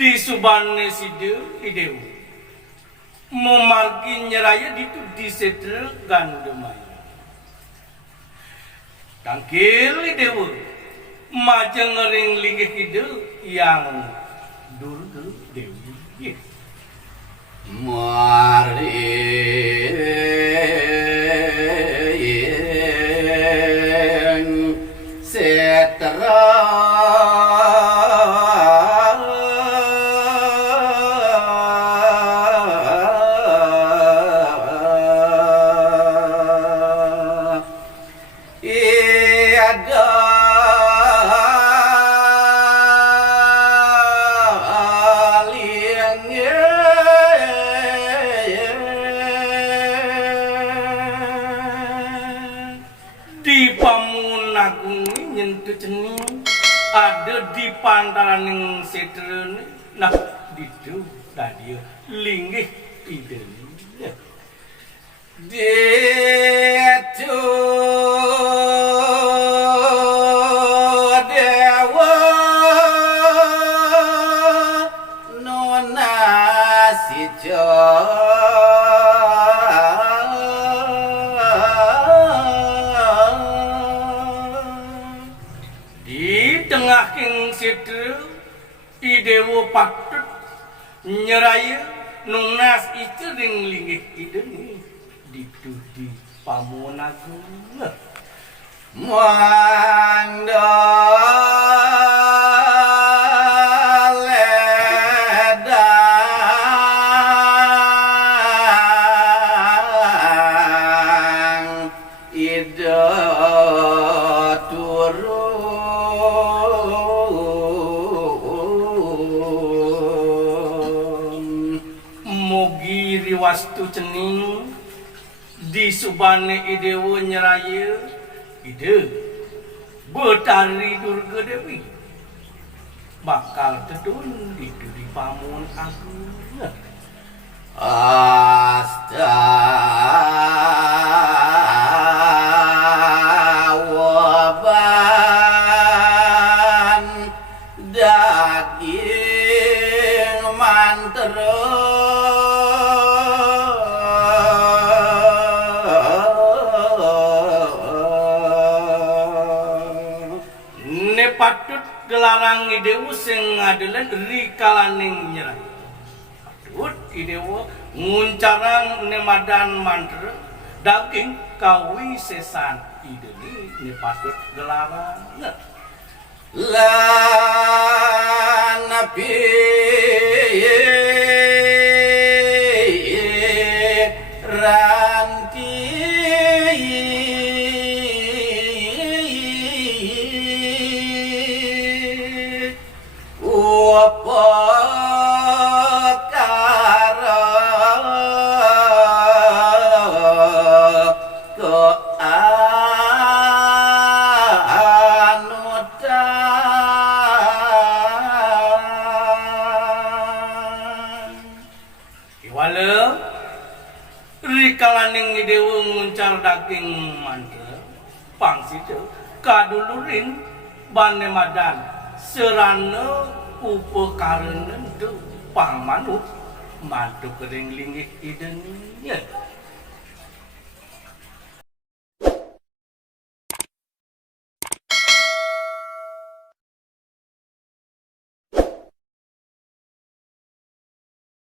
di subane sideu idewu memargi nyeraya ditu disetel gandemaya tangkil idewu majeng ngering linggih ideu yang dulu dewu mari setera di Pamunagung nyentuh cening ada di pantaraning setren nah ditu tadi linggih iden ditu dewa nona sijo tengah king situ idewo patut nyeraya nunas itu ring linggih ideni ditu di Pamunagung manda ledang ida wastu cening di subane idewo nyeraya ide Betari Durga Dewi bakal tedun di Pamunagung astawaban daging mantero patut gelarang idewu sing ngadelan rikalaning nyerah patut idewu nguncarang nemadan mantra daging kawi sesan ideni ne patut gelarang lan nabi ranti perkara keanutan iwale rikalaning idewu nguncar daging mantra pangsitu kadulurin bane madan serana upakarenan tu pang manuk mantu kering linggih idenya